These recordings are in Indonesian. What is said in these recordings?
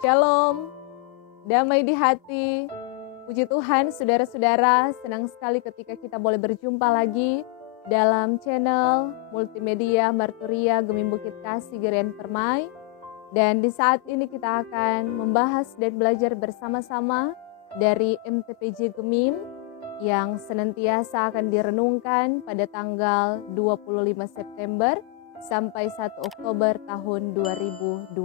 Shalom, damai di hati. Puji Tuhan, saudara-saudara, senang sekali ketika kita boleh berjumpa lagi dalam channel multimedia Marturia Gemim Bukit Kasih Gerean Permai. Dan di saat ini kita akan membahas dan belajar bersama-sama dari MTPJ Gemim yang senantiasa akan direnungkan pada tanggal 25 September sampai 1 Oktober tahun 2022.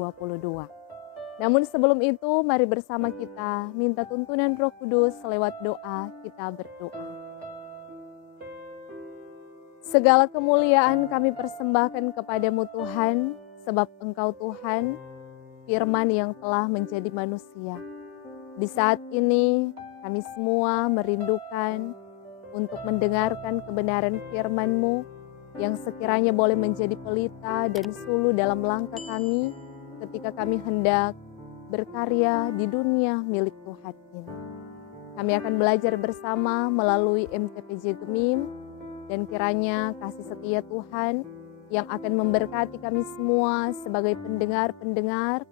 Namun sebelum itu, mari bersama kita minta tuntunan Roh Kudus lewat doa kita berdoa. Segala kemuliaan kami persembahkan kepadamu Tuhan, sebab Engkau Tuhan, firman yang telah menjadi manusia. Di saat ini kami semua merindukan untuk mendengarkan kebenaran firman-Mu yang sekiranya boleh menjadi pelita dan suluh dalam langkah kami ketika kami hendak berkarya di dunia milik Tuhan ini. Kami akan belajar bersama melalui MTPJ Gemim, dan kiranya kasih setia Tuhan yang akan memberkati kami semua sebagai pendengar-pendengar,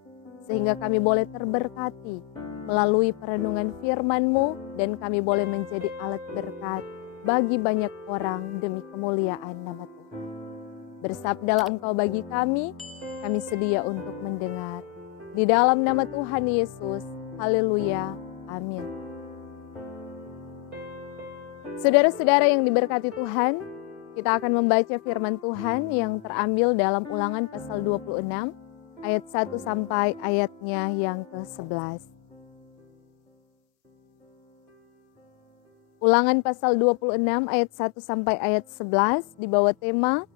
sehingga kami boleh terberkati melalui perenungan firman-Mu, dan kami boleh menjadi alat berkat bagi banyak orang demi kemuliaan nama Tuhan. Bersabdalah Engkau bagi kami sedia untuk mendengar. Di dalam nama Tuhan Yesus, haleluya, amin. Saudara-saudara yang diberkati Tuhan, kita akan membaca firman Tuhan yang terambil dalam Ulangan pasal 26, ayat 1 sampai ayatnya yang ke-11. Ulangan pasal 26 ayat 1 sampai ayat 11 dibawa tema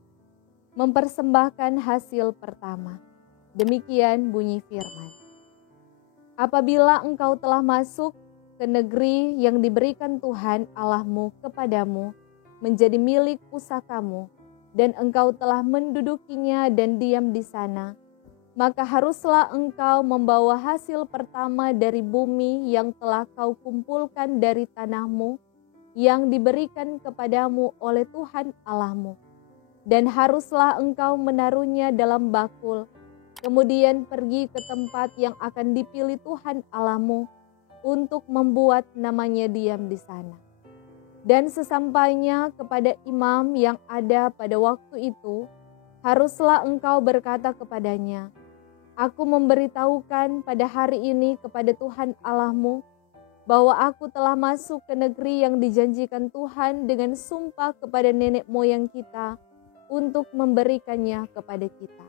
mempersembahkan hasil pertama. Demikian bunyi firman. Apabila engkau telah masuk ke negeri yang diberikan Tuhan Allahmu kepadamu menjadi milik pusakamu, dan engkau telah mendudukinya dan diam di sana, maka haruslah engkau membawa hasil pertama dari bumi yang telah kau kumpulkan dari tanahmu yang diberikan kepadamu oleh Tuhan Allahmu. Dan haruslah engkau menaruhnya dalam bakul, kemudian pergi ke tempat yang akan dipilih Tuhan Allahmu untuk membuat namanya diam di sana. Dan sesampainya kepada imam yang ada pada waktu itu, haruslah engkau berkata kepadanya, Aku memberitahukan pada hari ini kepada Tuhan Allahmu, bahwa aku telah masuk ke negeri yang dijanjikan Tuhan dengan sumpah kepada nenek moyang kita untuk memberikannya kepada kita.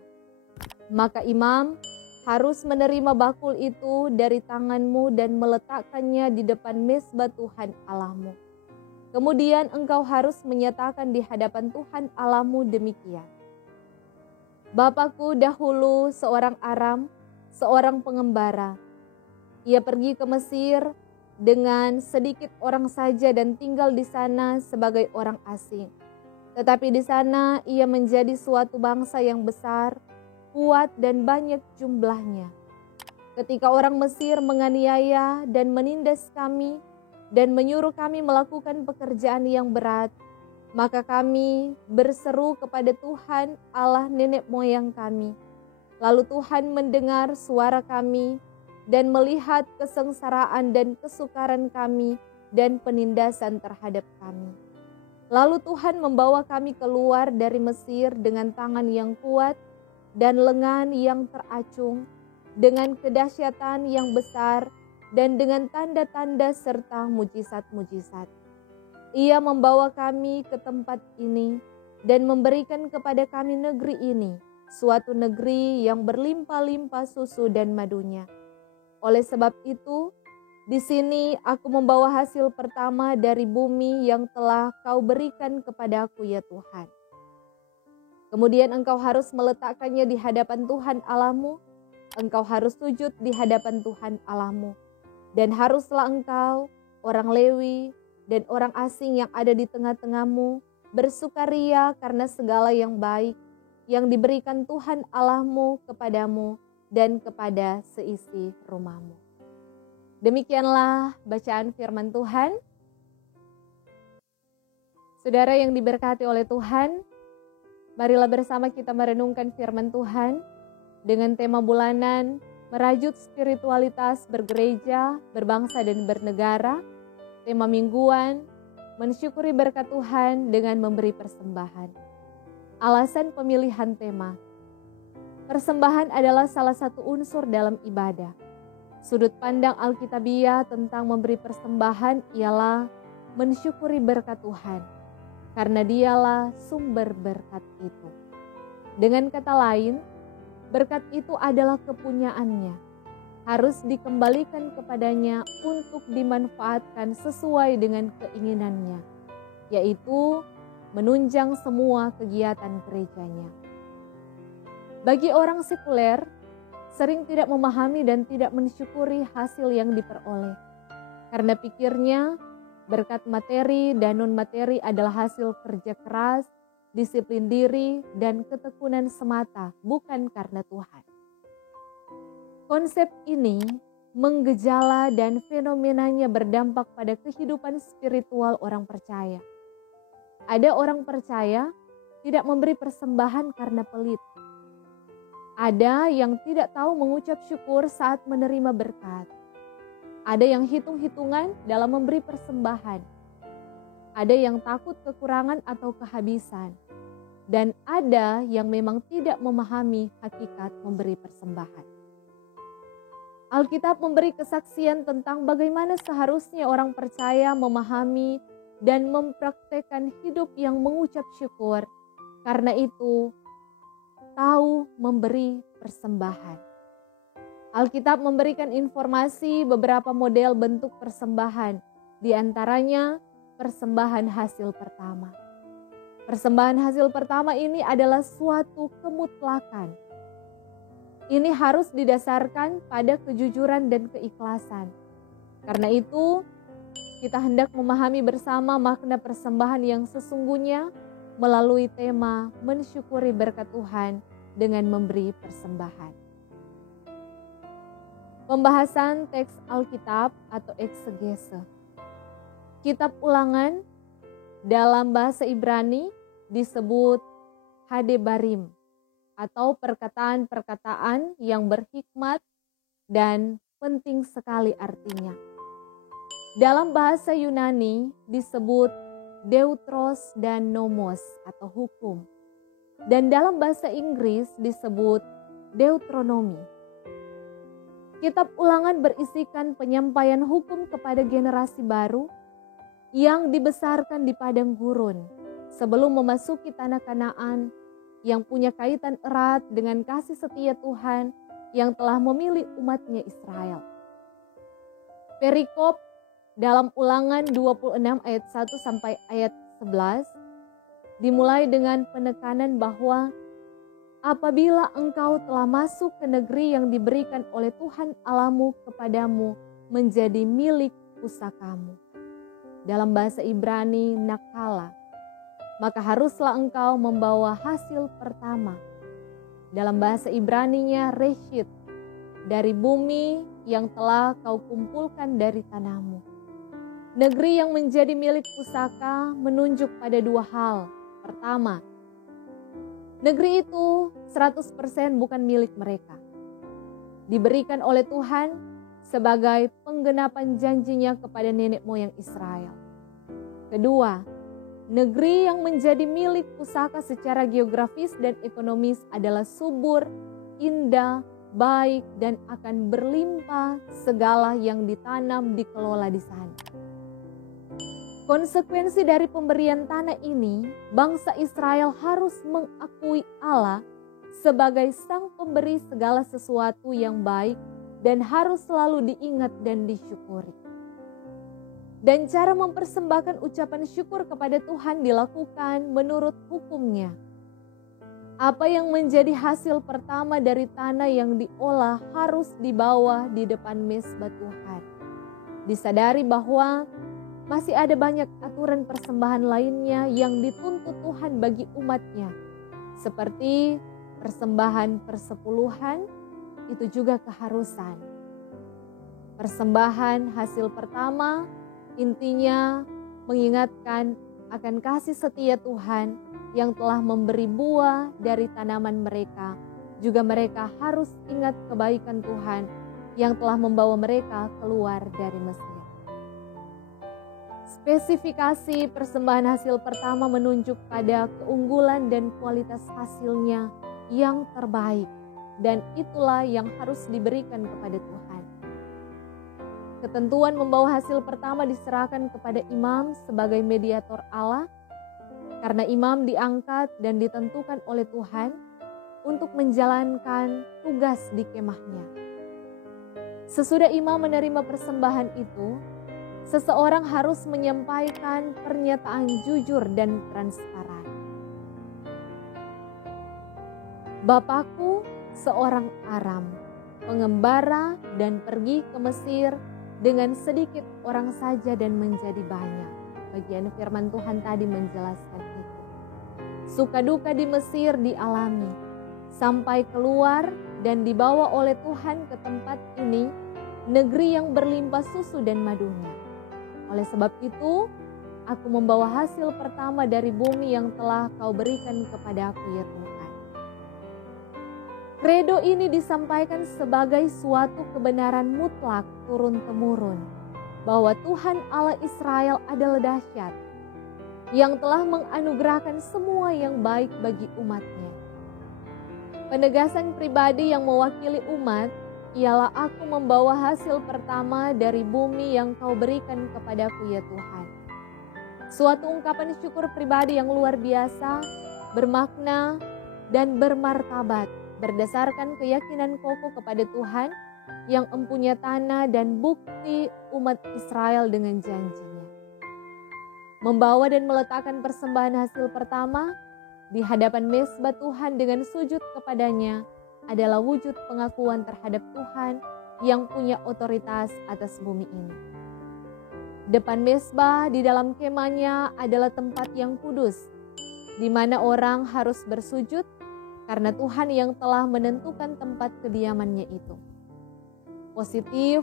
Maka imam harus menerima bakul itu dari tanganmu dan meletakkannya di depan mezbah Tuhan Allahmu. Kemudian engkau harus menyatakan di hadapan Tuhan Allahmu demikian. Bapakku dahulu seorang Aram, seorang pengembara. Ia pergi ke Mesir dengan sedikit orang saja dan tinggal di sana sebagai orang asing. Tetapi di sana ia menjadi suatu bangsa yang besar, kuat dan banyak jumlahnya. Ketika orang Mesir menganiaya dan menindas kami dan menyuruh kami melakukan pekerjaan yang berat, maka kami berseru kepada Tuhan Allah nenek moyang kami. Lalu Tuhan mendengar suara kami dan melihat kesengsaraan dan kesukaran kami dan penindasan terhadap kami. Lalu Tuhan membawa kami keluar dari Mesir dengan tangan yang kuat dan lengan yang teracung, dengan kedahsyatan yang besar dan dengan tanda-tanda serta mujizat-mujizat. Ia membawa kami ke tempat ini dan memberikan kepada kami negeri ini, suatu negeri yang berlimpah-limpah susu dan madunya. Oleh sebab itu, di sini aku membawa hasil pertama dari bumi yang telah kau berikan kepadaku ya Tuhan. Kemudian engkau harus meletakkannya di hadapan Tuhan Allahmu. Engkau harus sujud di hadapan Tuhan Allahmu. Dan haruslah engkau, orang Lewi dan orang asing yang ada di tengah-tengahmu, bersukaria karena segala yang baik yang diberikan Tuhan Allahmu kepadamu dan kepada seisi rumahmu. Demikianlah bacaan firman Tuhan. Saudara yang diberkati oleh Tuhan, marilah bersama kita merenungkan firman Tuhan dengan tema bulanan merajut spiritualitas bergereja, berbangsa dan bernegara. Tema mingguan, mensyukuri berkat Tuhan dengan memberi persembahan. Alasan pemilihan tema. Persembahan adalah salah satu unsur dalam ibadah. Sudut pandang Alkitabiah tentang memberi persembahan ialah mensyukuri berkat Tuhan, karena dialah sumber berkat itu. Dengan kata lain, berkat itu adalah kepunyaannya, harus dikembalikan kepadanya untuk dimanfaatkan sesuai dengan keinginannya, yaitu menunjang semua kegiatan gerejanya. Bagi orang sekuler, sering tidak memahami dan tidak mensyukuri hasil yang diperoleh, karena pikirnya berkat materi dan non-materi adalah hasil kerja keras, disiplin diri, dan ketekunan semata, bukan karena Tuhan. Konsep ini menggejala dan fenomenanya berdampak pada kehidupan spiritual orang percaya. Ada orang percaya tidak memberi persembahan karena pelit. Ada yang tidak tahu mengucap syukur saat menerima berkat. Ada yang hitung-hitungan dalam memberi persembahan. Ada yang takut kekurangan atau kehabisan. Dan ada yang memang tidak memahami hakikat memberi persembahan. Alkitab memberi kesaksian tentang bagaimana seharusnya orang percaya memahami dan mempraktekkan hidup yang mengucap syukur. Karena itu, tahu memberi persembahan. Alkitab memberikan informasi beberapa model bentuk persembahan, di antaranya persembahan hasil pertama. Persembahan hasil pertama ini adalah suatu kemutlakan. Ini harus didasarkan pada kejujuran dan keikhlasan. Karena itu, kita hendak memahami bersama makna persembahan yang sesungguhnya melalui tema mensyukuri berkat Tuhan dengan memberi persembahan. Pembahasan teks Alkitab atau eksegese. Kitab Ulangan dalam bahasa Ibrani disebut Hadebarim atau perkataan-perkataan yang berhikmat dan penting sekali artinya. Dalam bahasa Yunani disebut Deutros dan Nomos atau hukum. Dan dalam bahasa Inggris disebut Deuteronomi. Kitab Ulangan berisikan penyampaian hukum kepada generasi baru yang dibesarkan di padang gurun sebelum memasuki tanah Kanaan yang punya kaitan erat dengan kasih setia Tuhan yang telah memilih umatnya Israel. Perikop dalam Ulangan 26 ayat 1 sampai ayat 11 dimulai dengan penekanan bahwa apabila engkau telah masuk ke negeri yang diberikan oleh Tuhan Allahmu kepadamu menjadi milik pusakamu. Dalam bahasa Ibrani nakala, maka haruslah engkau membawa hasil pertama. Dalam bahasa Ibraninya reshit, dari bumi yang telah kau kumpulkan dari tanahmu. Negeri yang menjadi milik pusaka menunjuk pada dua hal. Pertama, negeri itu 100% bukan milik mereka. Diberikan oleh Tuhan sebagai penggenapan janjinya kepada nenek moyang Israel. Kedua, negeri yang menjadi milik pusaka secara geografis dan ekonomis adalah subur, indah, baik, dan akan berlimpah segala yang ditanam dikelola di sana. Konsekuensi dari pemberian tanah ini, bangsa Israel harus mengakui Allah sebagai sang pemberi segala sesuatu yang baik dan harus selalu diingat dan disyukuri. Dan cara mempersembahkan ucapan syukur kepada Tuhan dilakukan menurut hukumnya. Apa yang menjadi hasil pertama dari tanah yang diolah harus dibawa di depan mezbah Tuhan. Disadari bahwa masih ada banyak aturan persembahan lainnya yang dituntut Tuhan bagi umatnya. Seperti persembahan persepuluhan, itu juga keharusan. Persembahan hasil pertama intinya mengingatkan akan kasih setia Tuhan yang telah memberi buah dari tanaman mereka juga mereka harus ingat kebaikan Tuhan yang telah membawa mereka keluar dari Mesir. Spesifikasi persembahan hasil pertama menunjuk pada keunggulan dan kualitas hasilnya yang terbaik, dan itulah yang harus diberikan kepada Tuhan. Ketentuan membawa hasil pertama diserahkan kepada imam sebagai mediator Allah, karena imam diangkat dan ditentukan oleh Tuhan untuk menjalankan tugas di kemahnya. Sesudah imam menerima persembahan itu, seseorang harus menyampaikan pernyataan jujur dan transparan. Bapakku seorang Aram, pengembara dan pergi ke Mesir dengan sedikit orang saja dan menjadi banyak. Bagian firman Tuhan tadi menjelaskan itu. Suka duka di Mesir dialami, sampai keluar dan dibawa oleh Tuhan ke tempat ini, negeri yang berlimpah susu dan madunya. Oleh sebab itu, aku membawa hasil pertama dari bumi yang telah kau berikan kepadaku, ya Tuhan. Kredo ini disampaikan sebagai suatu kebenaran mutlak turun-temurun, bahwa Tuhan Allah Israel adalah dahsyat, yang telah menganugerahkan semua yang baik bagi umatnya. Penegasan pribadi yang mewakili umat ialah aku membawa hasil pertama dari bumi yang kau berikan kepadaku, ya Tuhan. Suatu ungkapan syukur pribadi yang luar biasa, bermakna dan bermartabat, berdasarkan keyakinan kokoh kepada Tuhan yang empunya tanah dan bukti umat Israel dengan janjinya. Membawa dan meletakkan persembahan hasil pertama di hadapan mezbah Tuhan dengan sujud kepadanya adalah wujud pengakuan terhadap Tuhan yang punya otoritas atas bumi ini. Depan mezbah di dalam kemahnya adalah tempat yang kudus, di mana orang harus bersujud karena Tuhan yang telah menentukan tempat kediamannya itu. Positif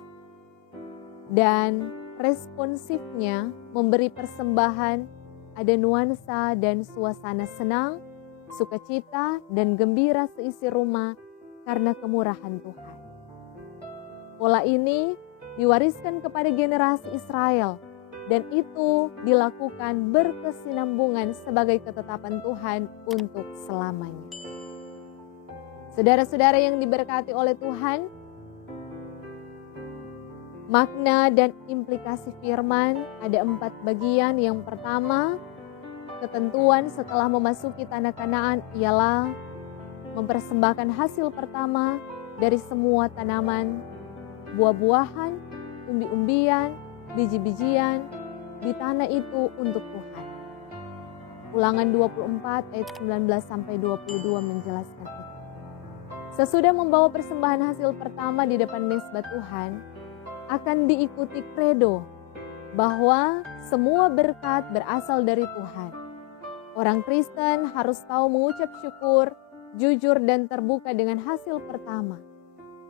dan responsifnya memberi persembahan ada nuansa dan suasana senang, sukacita dan gembira seisi rumah karena kemurahan Tuhan. Pola ini diwariskan kepada generasi Israel dan itu dilakukan berkesinambungan sebagai ketetapan Tuhan untuk selamanya. Saudara-saudara yang diberkati oleh Tuhan, makna dan implikasi firman ada 4 bagian. Yang pertama, ketentuan setelah memasuki tanah Kanaan ialah mempersembahkan hasil pertama dari semua tanaman, buah-buahan, umbi-umbian, biji-bijian di tanah itu untuk Tuhan. Ulangan 24 ayat 19-22 menjelaskan itu. Sesudah membawa persembahan hasil pertama di depan mezbah Tuhan, akan diikuti kredo bahwa semua berkat berasal dari Tuhan. Orang Kristen harus tahu mengucap syukur, jujur dan terbuka dengan hasil pertama.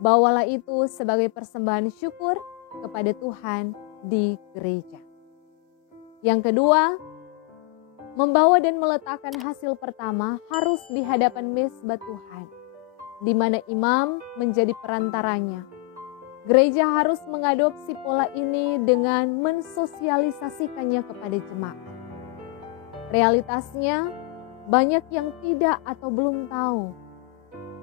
Bawalah itu sebagai persembahan syukur kepada Tuhan di gereja. Yang kedua, membawa dan meletakkan hasil pertama harus di hadapan mezbah Tuhan, di mana imam menjadi perantaranya. Gereja harus mengadopsi pola ini dengan mensosialisasikannya kepada jemaat. Realitasnya, banyak yang tidak atau belum tahu.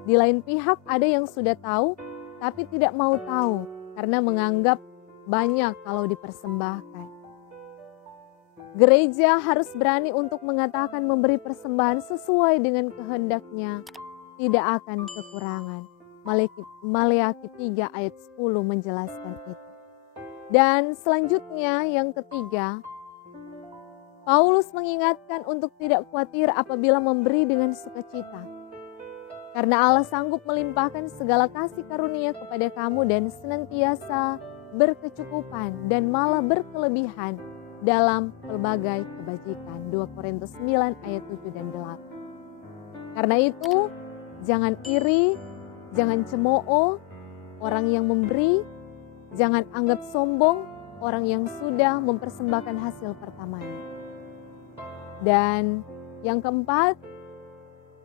Di lain pihak ada yang sudah tahu, tapi tidak mau tahu karena menganggap banyak kalau dipersembahkan. Gereja harus berani untuk mengatakan memberi persembahan sesuai dengan kehendaknya, tidak akan kekurangan. Maleakhi 3 ayat 10 menjelaskan itu. Dan selanjutnya yang ketiga, Paulus mengingatkan untuk tidak khawatir apabila memberi dengan sukacita. Karena Allah sanggup melimpahkan segala kasih karunia kepada kamu dan senantiasa berkecukupan dan malah berkelebihan dalam pelbagai kebajikan. 2 Korintus 9 ayat 7 dan 8. Karena itu, jangan iri, jangan cemooh orang yang memberi, jangan anggap sombong orang yang sudah mempersembahkan hasil pertamanya. Dan yang keempat,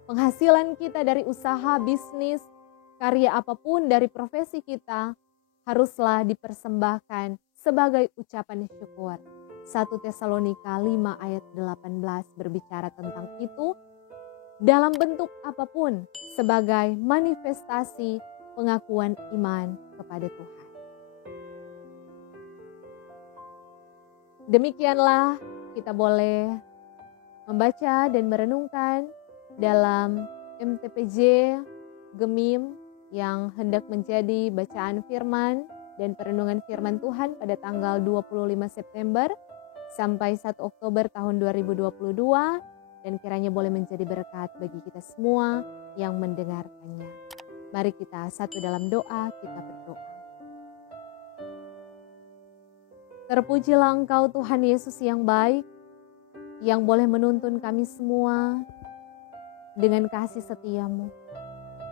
penghasilan kita dari usaha, bisnis, karya apapun dari profesi kita haruslah dipersembahkan sebagai ucapan syukur. 1 Tesalonika 5 ayat 18 berbicara tentang itu dalam bentuk apapun sebagai manifestasi pengakuan iman kepada Tuhan. Demikianlah kita boleh membaca dan merenungkan dalam MTPJ Gemim yang hendak menjadi bacaan firman dan perenungan firman Tuhan pada tanggal 25 September sampai 1 Oktober tahun 2022, dan kiranya boleh menjadi berkat bagi kita semua yang mendengarkannya. Mari kita satu dalam doa, kita berdoa. Terpujilah Engkau Tuhan Yesus yang baik, yang boleh menuntun kami semua dengan kasih setia-Mu.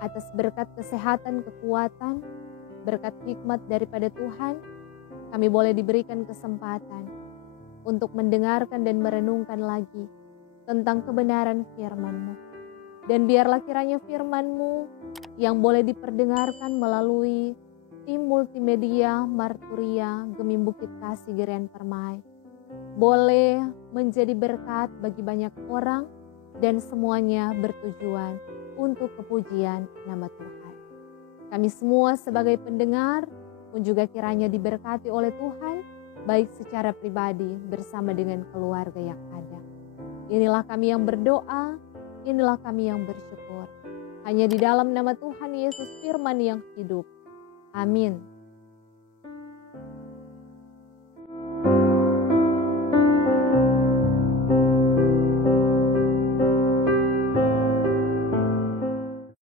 Atas berkat kesehatan, kekuatan, berkat hikmat daripada Tuhan, kami boleh diberikan kesempatan untuk mendengarkan dan merenungkan lagi tentang kebenaran firman-Mu. Dan biarlah kiranya firman-Mu yang boleh diperdengarkan melalui tim multimedia Marturia Gemim Bukit Kasih Gerean Permai boleh menjadi berkat bagi banyak orang dan semuanya bertujuan untuk kepujian nama Tuhan. Kami semua sebagai pendengar pun juga kiranya diberkati oleh Tuhan, baik secara pribadi bersama dengan keluarga yang ada. Inilah kami yang berdoa, inilah kami yang bersyukur. Hanya di dalam nama Tuhan Yesus firman yang hidup. Amin.